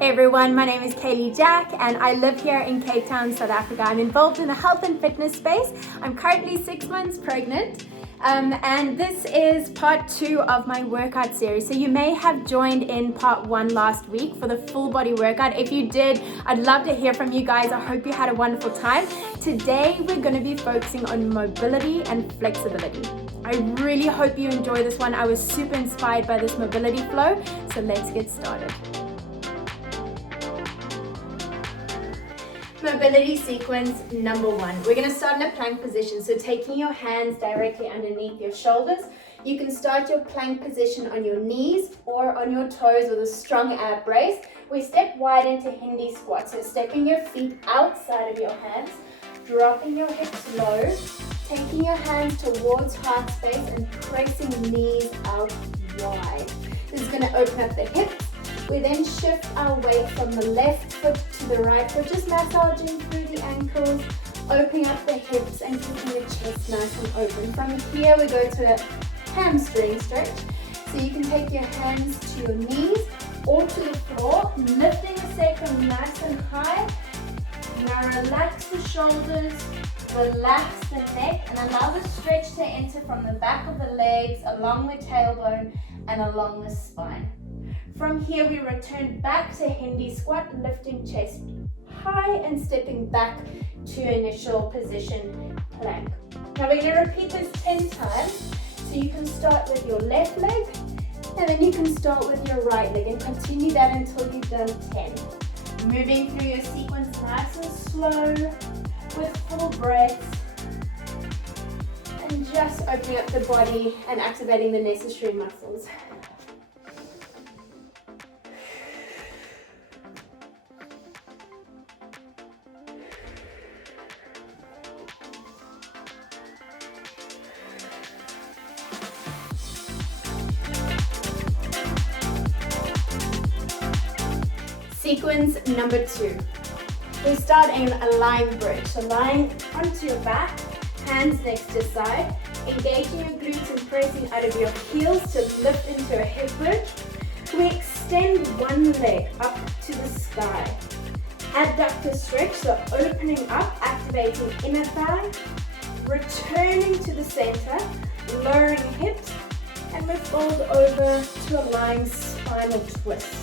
Hey everyone, my name is Caley Jäck and I live here in Cape Town, South Africa. I'm involved in the health and fitness space. I'm currently 6 months pregnant and this is part 2 of my workout series. So you may have joined in part 1 last week for the full body workout. If you did, I'd love to hear from you guys. I hope you had a wonderful time. Today we're going to be focusing on mobility and flexibility. I really hope you enjoy this one. I was super inspired by this mobility flow, so let's get started. Mobility sequence number 1. We're going to start in a plank position. So taking your hands directly underneath your shoulders. You can start your plank position on your knees or on your toes with a strong ab brace. We step wide into Hindi squat. So stepping your feet outside of your hands, dropping your hips low, taking your hands towards heart space and pressing knees out wide. This is going to open up the hips. We then shift our weight from the left foot to the right foot, just massaging through the ankles, opening up the hips and keeping the chest nice and open. From here we go to a hamstring stretch. So you can take your hands to your knees or to the floor, lifting the sacrum nice and high. Now relax the shoulders, relax the neck and allow the stretch to enter from the back of the legs, along the tailbone and along the spine. From here we return back to Hindi squat, lifting chest high and stepping back to initial position plank. Now we're going to repeat this 10 times. So you can start with your left leg and then you can start with your right leg and continue that until you've done 10. Moving through your sequence nice and slow with full breaths and just opening up the body and activating the necessary muscles. Sequence number 2. We start in a lying bridge. So lying onto your back, hands next to side, engaging your glutes and pressing out of your heels to lift into a hip bridge. We extend one leg up to the sky. Adductor stretch, so opening up, activating inner thigh, returning to the center, lowering hips, and we fold over to a lying spinal twist.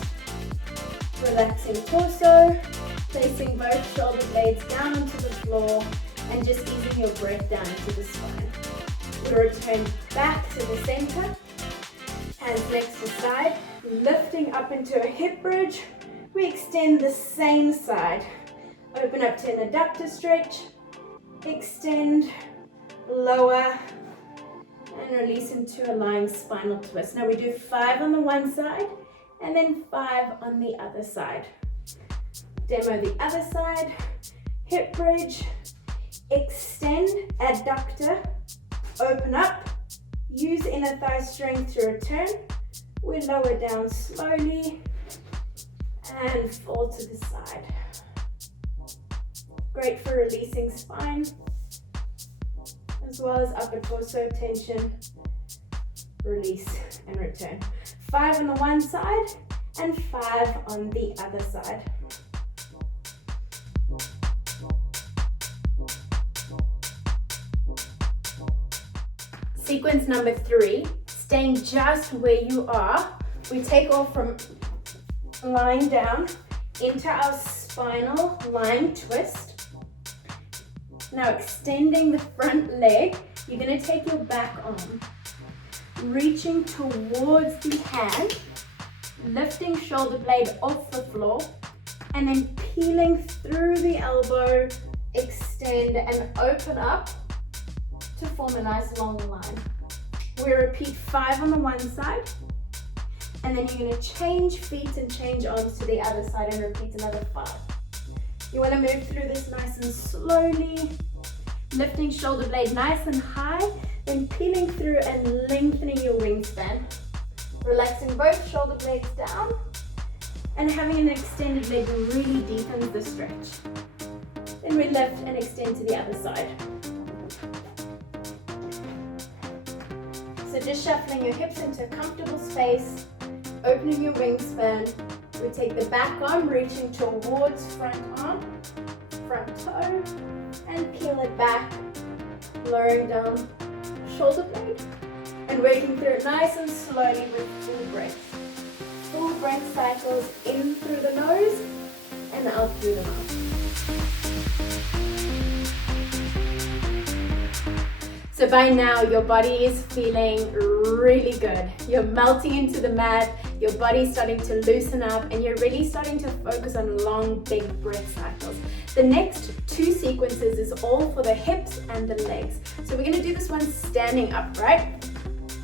Relaxing torso, placing both shoulder blades down onto the floor and just easing your breath down to the spine. We'll return back to the center, hands next to side, lifting up into a hip bridge. We extend the same side. Open up to an adductor stretch, extend, lower, and release into a lying spinal twist. Now we do 5 on the one side, and then 5 on the other side. Demo the other side, hip bridge, extend, adductor, open up, use inner thigh strength to return. We lower down slowly and fall to the side. Great for releasing spine, as well as upper torso tension, release and return. 5 on the one side and 5 on the other side. Sequence number 3, staying just where you are. We take off from lying down into our spinal lying twist. Now extending the front leg, you're going to take your back arm, reaching towards the hand, lifting shoulder blade off the floor, and then peeling through the elbow, extend and open up to form a nice long line. We repeat 5 on the one side, and then you're going to change feet and change arms to the other side and repeat another 5. You want to move through this nice and slowly, lifting shoulder blade nice and high, then peeling through and lengthening your wingspan. Relaxing both shoulder blades down and having an extended leg really deepens the stretch. Then we lift and extend to the other side. So just shuffling your hips into a comfortable space, opening your wingspan, We take the back arm, reaching towards front arm, front toe, and peel it back, lowering down shoulder blade, and working through it nice and slowly with full breath. Full breath cycles in through the nose and out through the mouth. So by now, your body is feeling really good. You're melting into the mat, your body's starting to loosen up, and you're really starting to focus on long, big breath cycles. The next 2 sequences is all for the hips and the legs. So we're gonna do this one standing upright.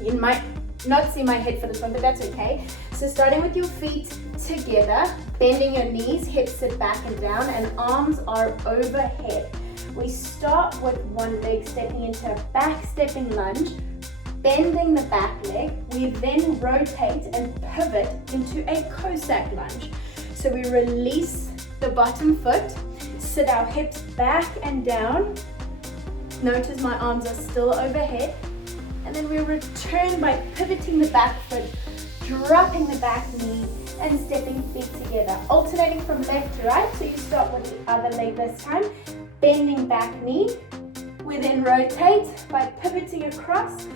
You might not see my head for this one, but that's okay. So starting with your feet together, bending your knees, hips sit back and down, and arms are overhead. We start with one leg stepping into a back stepping lunge, bending the back leg. We then rotate and pivot into a Cossack lunge. So we release the bottom foot, sit our hips back and down. Notice my arms are still overhead. And then we return by pivoting the back foot, dropping the back knee, and stepping feet together, alternating from left to right. So you start with the other leg this time, bending back knee. We then rotate by pivoting across,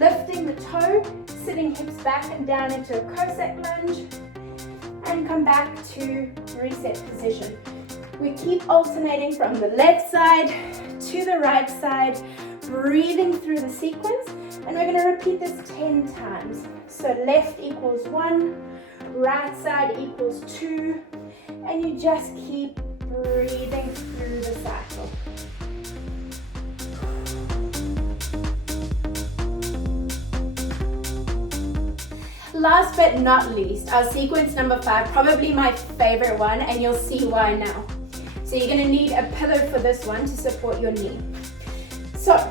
lifting the toe, sitting hips back and down into a Cossack lunge, and come back to reset position. We keep alternating from the left side to the right side, breathing through the sequence, and we're going to repeat this 10 times. So left equals 1, right side equals 2, and you just keep breathing through the cycle. Last but not least, our sequence number 5, probably my favorite one, and you'll see why now. So you're going to need a pillow for this one to support your knee. So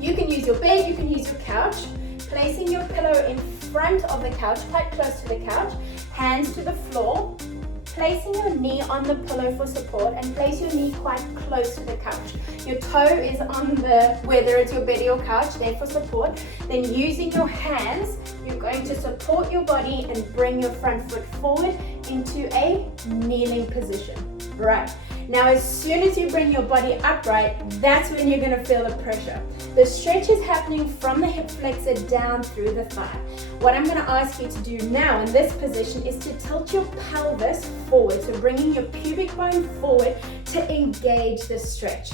you can use your bed, you can use your couch, placing your pillow in front of the couch, quite close to the couch, hands to the floor, placing your knee on the pillow for support, and place your knee quite close to the couch. Your toe is on the, whether it's your bed or your couch, there for support. Then using your hands, you're going to support your body and bring your front foot forward into a kneeling position. Right. Now, as soon as you bring your body upright, that's when you're going to feel the pressure. The stretch is happening from the hip flexor down through the thigh. What I'm going to ask you to do now in this position is to tilt your pelvis forward, so bringing your pubic bone forward to engage the stretch.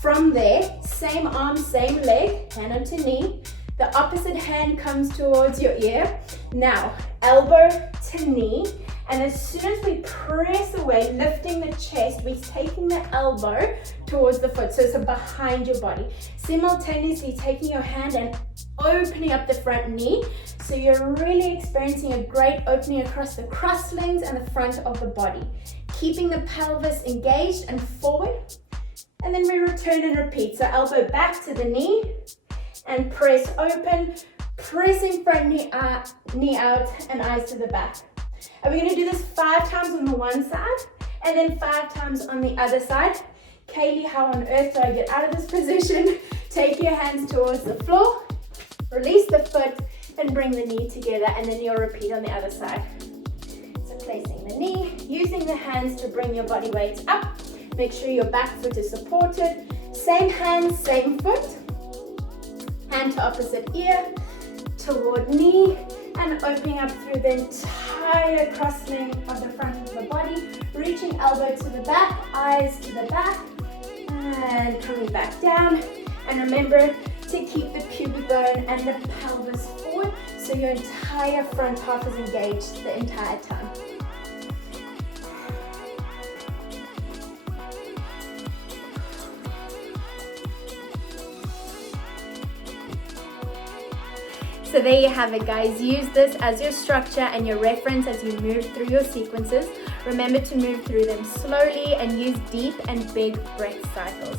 From there, same arm, same leg, hand onto knee. The opposite hand comes towards your ear. Now, elbow to knee. And as soon as we press away, lifting the chest, we're taking the elbow towards the foot, so it's behind your body. Simultaneously taking your hand and opening up the front knee, so you're really experiencing a great opening across the crosslinks and the front of the body. Keeping the pelvis engaged and forward, and then we return and repeat. So elbow back to the knee, and press open, pressing front knee out and eyes to the back. And we're going to do this 5 times on the one side and then 5 times on the other side. Caley, how on earth do I get out of this position? Take your hands towards the floor, release the foot, and bring the knee together, and then you'll repeat on the other side. So placing the knee, using the hands to bring your body weight up. Make sure your back foot is supported. Same hand, same foot. Hand to opposite ear, toward knee, and opening up through the entire crossing of the front of the body, reaching elbow to the back, eyes to the back, and coming back down. And remember to keep the pubic bone and the pelvis forward, so your entire front half is engaged the entire time. So there you have it, guys. Use this as your structure and your reference as you move through your sequences. Remember to move through them slowly and use deep and big breath cycles.